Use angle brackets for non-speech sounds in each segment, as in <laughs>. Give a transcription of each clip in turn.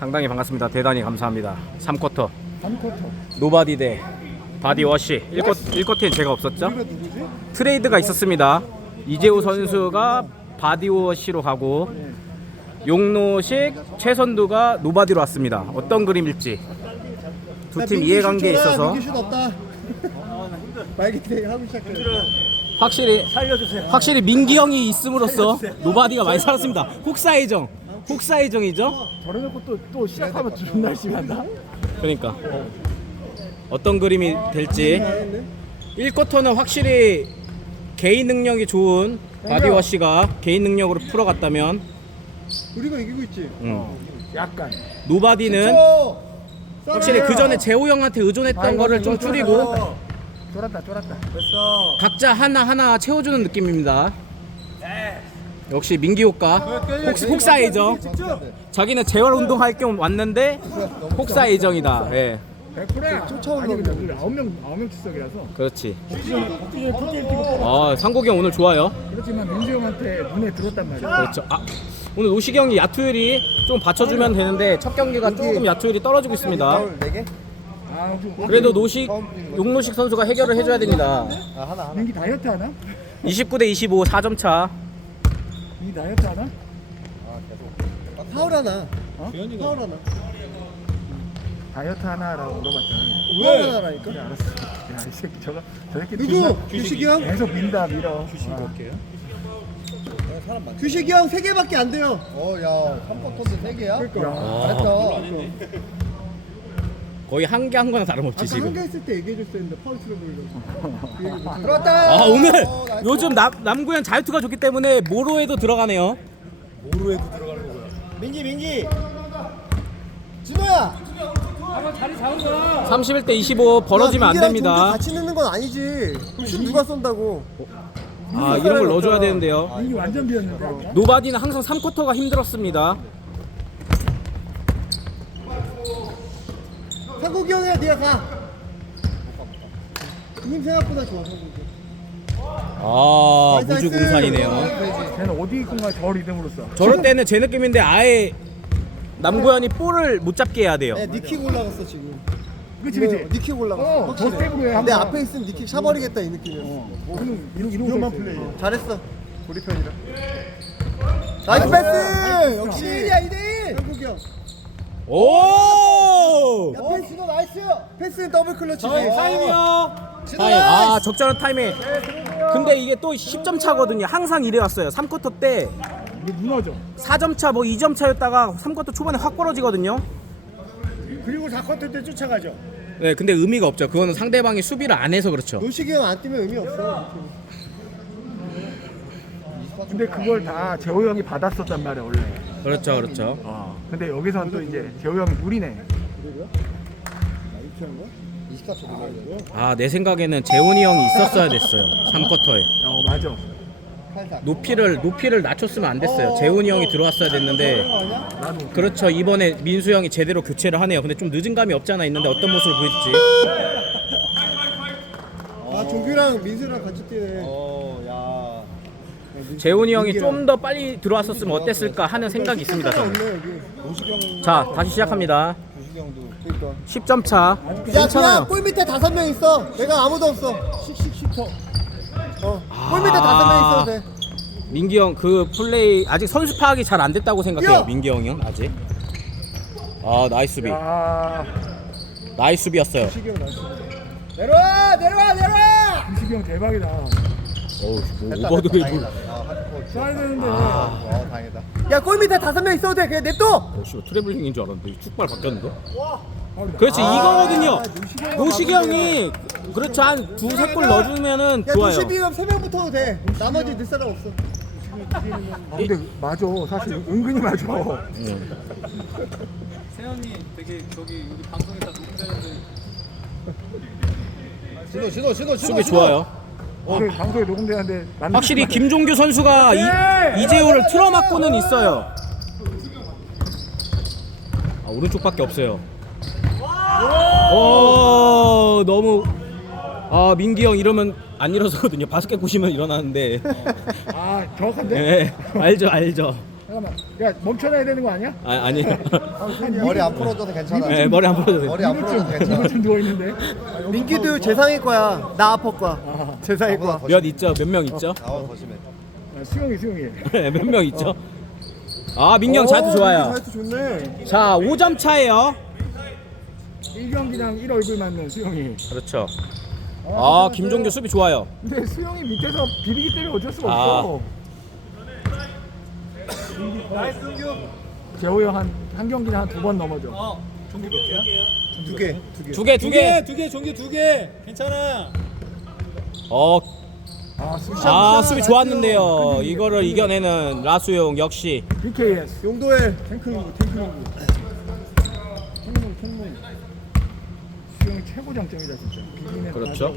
상당히 반갑습니다. 대단히 감사합니다. 3쿼터 3쿼터. 노바디 대 바디워시 1쿼, 1쿼터엔 제가 없었죠? 우리가 누구지? 트레이드가 있었습니다. 이재호 선수가 바디워시로 가고 용노식 최선두가 노바디로 왔습니다. 어떤 그림일지 두 팀 이해관계에 있어서 민기 슛 없다. <laughs> 말기태 하고 시작해. 확실히 확실히 민기 형이 있음으로써 노바디가 많이 살았습니다. 혹사의정 혹사의정이죠? 저래놓고 또, 또 시작하면 존나 열심히 한다. 그러니까 어떤 그림이 될지 1쿼터는 확실히 개인 능력이 좋은 바디워시가 개인 능력으로 풀어갔다면 우리가 이기고 있지. 음, 약간. 노바디는 확실히 그 전에 재호 형한테 의존했던 거를 좀 줄이고 쫄았다, 쫄았다. 됐어. 각자 하나 하나 채워주는 느낌입니다. 역시 민기 효과 혹, 혹사의정 자기는 재활 운동할 겸 왔는데 혹사의정이다. 예, 100%야. 쫓아올라. 아니, 근데 9명, 9명 출석이라서. 그렇지. 아 상국이 형 오늘 좋아요. 그렇지만 민수 형한테 눈에 들었단 말이야. 그렇죠. 아 오늘 노식이 형이 야투율이 좀 받쳐주면 되는데 첫 경기가 조금 야투율이 떨어지고 있습니다. 아, 좀. 그래도 노식 용노식 선수가 해결을 해줘야 됩니다. 민기 다이어트 하나? 29 대 25 4점 차. 민기 다이어트 하나? 파울 하나. 어? 파울 하나. 다이어트 하나라고 물어봤잖아. 파울 하나라니까. 그래, 알았어. 야, 이 새끼 저거, 저 새끼 누구? 존나 규식이 형? 계속 민다, 밀어. 규식이 형세 개밖에 안 돼요. 어, 야, 3쿼터인데 세 개야? 그러니까. 잘했다. 거의 한 개 한 거나 다름없지 아까 지금. 한개 했을 때 얘기해줬어야 했는데 파울 트러블로. <laughs> 들어왔다. 아 오늘 요즘 남, 남구현 자유투가 좋기 때문에 모로에도 들어가네요. 민기, 민기. 준호야. 31대 25 벌어지면 안 민기랑 됩니다. 같이 넣는 건 아니지. 슛 누가 쏜다고? 아 이런 걸 넣어줘야 되는데요. 민기 완전 비었는데. 노바디는 항상 3쿼터가 힘들었습니다. 상국이 형이야, 네가 가. 힘 생각보다 좋아, 상국이. 아 나이스, 나이스. 무주공산이네요. 쟤는 어디 있건가 저 리듬으로 써. 저럴 때는 제 느낌인데 아예 남구현이 볼을 못 잡게 해야 돼요. 네, 니킥 올라갔어, 지금. 그치, 그치. 어, 니킥 올라갔어. 어, 확실해. 저 스텝으로 해, 내 한번. 앞에 있으면 니킥 샤버리겠다, 이 느낌이었어. 이런, 이런, 이런 위험한 플레이. 잘했어. 우리 편이라. 나이스 패스! 역시 1이야 2대1! 한국이 형. 오! 야, 패스도 나이스! 패스는 더블 클러치지. 타임이요. 진호 타임. 아! 적절한 타이밍. 근데 이게 또 10점 차거든요. 항상 이래 왔어요. 3쿼터 때 무너져. 4점 차, 뭐 2점 차였다가 3쿼터 초반에 확 벌어지거든요. 그리고 4쿼터 때 쫓아가죠. 네, 근데 의미가 없죠. 그거는 상대방이 수비를 안 해서 그렇죠. 노식이 형 안 뛰면 의미 없어. 근데 그걸 다 재호 형이 받았었단 말이야, 원래. 그렇죠, 그렇죠. 어. 근데 여기서는 또 이제 재호 형이 무리네. 아, 내 생각에는 재훈이 형이 있었어야 됐어요. 3쿼터에. 어, 맞아. 높이를 높이를 낮췄으면 안 됐어요. 재훈이 형이 들어왔어야 됐는데 나도. 그렇죠. 이번에 민수 형이 제대로 교체를 하네요. 근데 좀 늦은 감이 없지 않아 있는데 어떤 모습을 보여줄지. 아, 종규랑 민수랑 같이 뛰네. 어, 재훈이 형이 좀 더 빨리 들어왔었으면 어땠을까 하는 생각이 있습니다. 저는. 자, 다시 시작합니다. 그러니까. 10점 차. 야, 그냥 괜찮아요. 골 밑에 다섯 명 있어. 내가 아무도 없어. 씩씩 슈터. 어, 골 밑에 다섯 명 있어도 돼. 민기 형 그 플레이 아직 선수 파악이 잘 안 됐다고 생각해요. 야! 민기 형은 아직. 아, 나이스 수비. 야, 나이스 수비였어요. 형 나이스. 내려와, 내려와, 내려와! 김식이 형 대박이다. 어우, 뭐 오버드리블. 쏴야 되는데. 아, 야, 골 밑에 다섯 명 있어도 돼. 그냥 냅둬. 어, 씨, 트래블링인 줄 알았는데 축발 바뀌었는데. 그렇지 이거거든요. 아, 노식이 형이 노식이 형이 그렇죠 한 두 세 골 넣어주면은 야, 좋아요. 노식이 형세 명 붙어도 돼. 나머지 늘 사람 없어. 아, 근데 맞아. 사실 은근히 맞아. 응. 세현이 되게 저기 여기 방송에다 녹음되는데 신호, 신호, 신호, 수비 좋아요. 오늘 방송에 녹음되는데 맞는 확실히 말- 김종규 선수가 이, 이재호를 틀어막고는 있어요. 아, 오른쪽밖에 없어요. 오 너무 아 민기 형 이러면 안 일어서거든요. <laughs> 바스켓 보시면 일어나는데. 아 정확한데? 네, 알죠 알죠. 야, 잠깐만. 야 멈춰놔야 되는 거 아니야? 아 아니에요. <laughs> 머리 안 풀어줘도 괜찮아. 네, 머리 안 풀어도. 머리 안 풀어도 괜찮아. 좀 누워 있는데. 민기도 재상일 거야. 나 아플 거야. 재상일 거야. 몇 있죠? 몇 명 있죠? 나와 더 심해. 아, 수영이 수영이. 몇 명 있죠? 아 민경 자유투 좋아요. 자유투 좋네. 자 5점 차예요. 1경기당 1 얼굴 맞는 수영이. 그렇죠. 아 김종규 수비 좋아요. 근데 수영이 밑에서 비비기 때문에 어쩔 수가 아. 없어. 재호 형한 한 경기는 한두 번 넘어져. 어 종기 몇 개야? 두 개. 두 개. 두 개 두 개. 두 개 종기 두개 괜찮아 어, 아 수비. 아 수비 좋았는데요. 이거를 이겨내는 라수용 역시. BKS. 용도에 탱크 연구 탱크 연구. 탱무 탱무. 수영이 최고 장점이다 진짜. 그렇죠.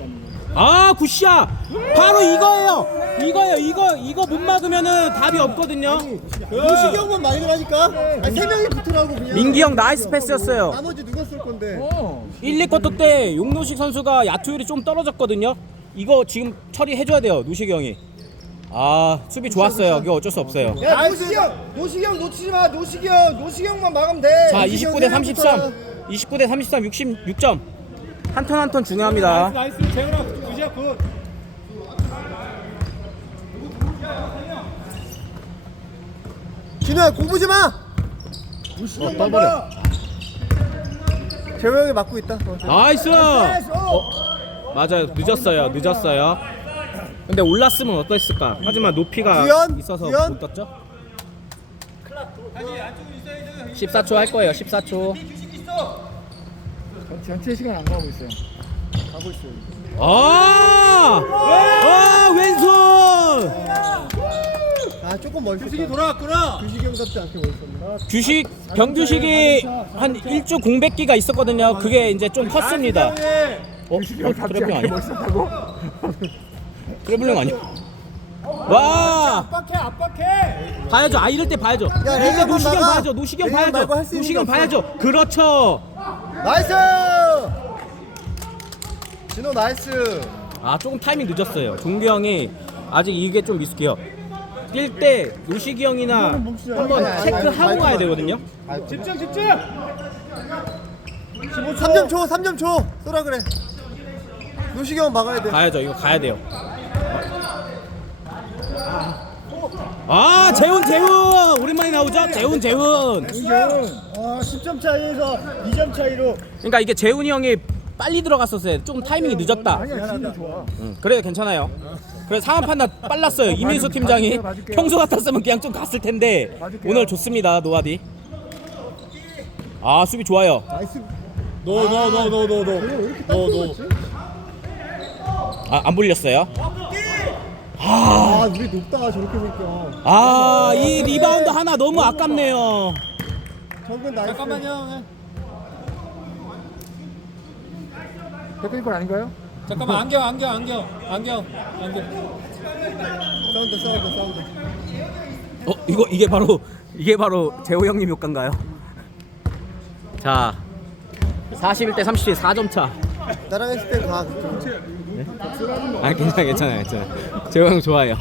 아 굿샷. 바로 이거예요. 이거예요. 이거 이거 못 막으면은 답이 없거든요. 노식이 형만 많이 들어가니까 아니, 세 명이 붙으라고 그냥. 민기 형 나이스 패스였어요. 나머지 누가 쓸 건데? 어. 1, 2쿼터 때 용노식 선수가 야투율이 좀 떨어졌거든요. 이거 지금 처리해줘야 돼요. 노식이 형이. 아 수비 좋았어요. 이거 어쩔 수 없어요. 야 노식이 형, 노식이 형 놓치지 마. 노식이 형, 노식이 형만 막으면 돼. 자 노식이 형 29대 세 33. 명부터. 29 대 33 66점. 한 턴 한 턴 중요합니다. 나이스 재훈아 굿이야 굿 진우야 공부 좀 마. 어, 떠버려. 재호 형이 막고 있다. 어. 나이스. 어, 맞아요. 늦었어요. 늦었어요. 근데 올랐으면 어땠을까? 하지만 높이가 구현? 있어서 구현? 못 떴죠. 14초 할 거예요. 14초. 전- 전체 시간 안 가고 있어요. 가고 있어요. 아! 아, 왼손! 아 조금 멋있다. 규식이 돌아왔구나 규식이 형답지 않게 멋있었나? 규식 병규식이 한 1주 공백기가 있었거든요. 그게 이제 좀 컸습니다. 어? 수영 답지 트래핑 않게 아니야? 트래블링 아니야? 와! 압박해 압박해 봐야죠. 아 이럴 때 봐야죠. 이럴 때 레이업 노시경. 봐야죠. 노시경 봐야죠. 말고 할수 있는 노시경 게 봐야죠. 그렇죠. 나이스. 진호 나이스. 아 조금 타이밍 늦었어요. 종규 형이 아직 이게 좀 미숙해요. 뛸때 노시기 형이나 한번 체크하고 가야 되거든요. 집중 집중 3점 줘, 3점 줘. 쏘라 그래. 노식이 형 막아야 돼. 가야죠. 이거 가야 돼요. 아 재훈 재훈 오랜만에 나오죠. 재훈 재훈. 아, 10점 차이에서 2점 차이로 그러니까 이게 재훈이 형이 빨리 들어갔었어요. 조금 타이밍이 늦었다. 아니야 좋아 음, 그래도 괜찮아요. 그래 상황 판단 빨랐어요. 어, 이민수 팀장이 맞을게요, 평소 같았으면 그냥 좀 갔을 텐데 맞을게요. 오늘 좋습니다 노아디. 아 수비 좋아요. 나이스 왜 이렇게 딱들어갔지 아, 안 불렸어요. 아, 아 우리 높다 저렇게 생겨 아이 리바운드 하나 너무 아깝네요. 저건 나이스. 잠깐만요 테크니컬 아닌가요? 잠깐만 안경 안경 안경 안경 안경 사운드, 사운드, 사운드. 어 이거 이게 바로 이게 바로 재호 형님 효과인가요? 자 41대 37 4점 차. 나랑 했을 때 가. 아 괜찮아 괜찮아 괜찮아. 재호 형 좋아요.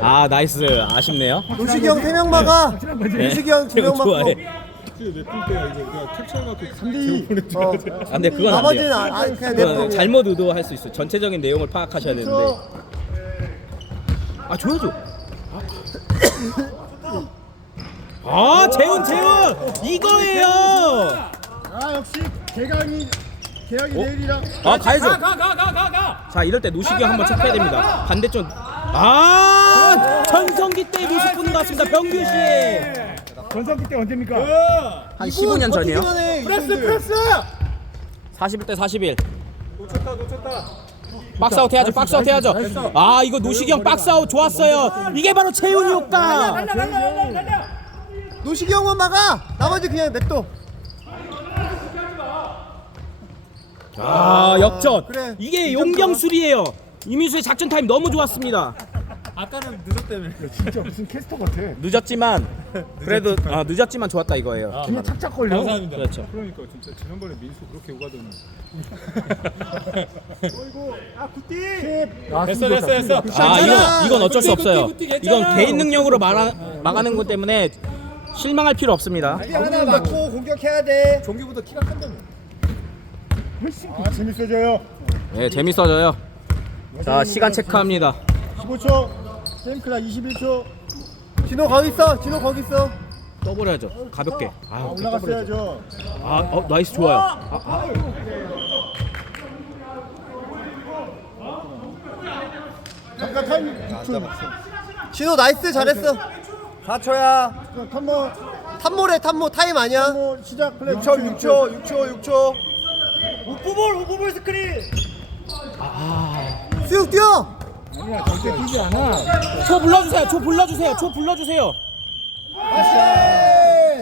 아 나이스 아쉽네요. 노식이 형 3명 막아. 노식이 형 2명 막고. 좋아해. 어. 근데 그건 안 나머지는 돼요. 아, 아, 그냥 그건 냅둬. 잘못 의도할 수 있어. 전체적인 내용을 파악하셔야 되는데. 아 줘야죠. 아 재훈 재훈 이거예요. 아, 역시 개강이 계약이 어? 내일이라. 아 가야죠. 가 가 가 가 가 자 이럴 때 노식이 한번 체크해야 됩니다. 반대쪽. 아 전성기 때 모습 보는 것 같습니다. 병규 씨. 전성기 때 언제입니까? 한 15년 전이요. 프레스, 프레스. 41대 41. 놓쳤다 놓쳤다. 박스아웃 해야죠. 박스아웃 해야죠. 아 이거 형 박스아웃 좋았어요. 이게 바로 채훈이 효과. 노식이 형만 막아. 나머지 그냥 냅둬. 아 역전. 그래. 이게 용병술이에요. 이민수의 작전 타임 너무 좋았습니다. 아까는 늦었다며. 야, 진짜 무슨 캐스터 같아. 늦었지만 <laughs> 그래도 아, 늦었지만 좋았다 이거예요. 뒤에 착착 걸려. 감사합니다. 그렇죠. 그러니까 진짜 지난번에 민수 그렇게 오가더니. <laughs> 아, 됐어, 승부 됐어, 됐어. 좋다. 아 괜찮아. 이건 이건 어쩔 수 없어요. 구티 괜찮아. 이건 개인 능력으로 막아, 막아낸 것 때문에 실망할 필요 없습니다. 이 하나 맞고 공격해야 돼. 종규보다 키가 큰다며. 훨씬 아, 재밌어져요. 네 재밌어져요. 자 시간 체크합니다. 15초. 클락 21초. 진호 거기 있어. 진호 거기 있어. 떠버려야죠. 가볍게. 아, 떠버려야죠. 올라갔어야죠. 아, 어, 나이스 좋아요. 아, 아. 잠깐 타임 6초. 진호 나이스 잘했어. 4초야. 탐모 탑모래 탑모 타임 아니야? 탐모 시작 플레이 6초 6초 6초 6초. 우프볼 우프볼 스크린. 수육 뛰어. 아니야 절대 뛰지 않아. 초 불러주세요. 초 불러주세요. 초 불러주세요.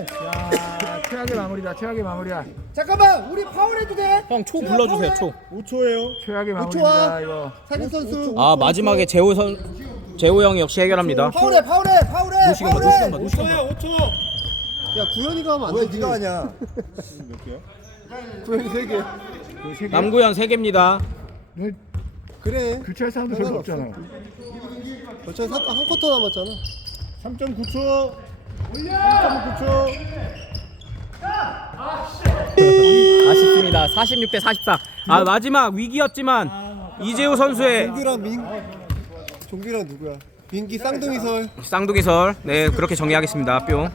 자 최악의 마무리다. 최악의 마무리야. 잠깐만 우리 파울해도 돼? 형 초 불러주세요. 초. 5초예요. 최악의 마무리입니다 좋아. 이거. 상인 선수. 아 마지막에 재호 선 재호 형이 역시 해결합니다. 파울해 파울해 파울해. 노시간 봐, 노시간 봐, 노시간 봐. 5초. 야 구현이가 하면 안 되지. 왜 네가 하냐? 몇 개야? 구현이 세 개. 그세 개. 남구현 3개입니다. 너 그래. 교체할 사람도 별로 없잖아. 어차피 한, 한 쿼터 남았잖아. 3.9초. 3.9초. 아쉽습니다. 46대 44. 아 마지막 위기였지만 이재호 선수의 종규랑 민 종규랑 누구야? 민기 쌍둥이 설. 쌍둥이설 네 그렇게 정리하겠습니다. 뿅.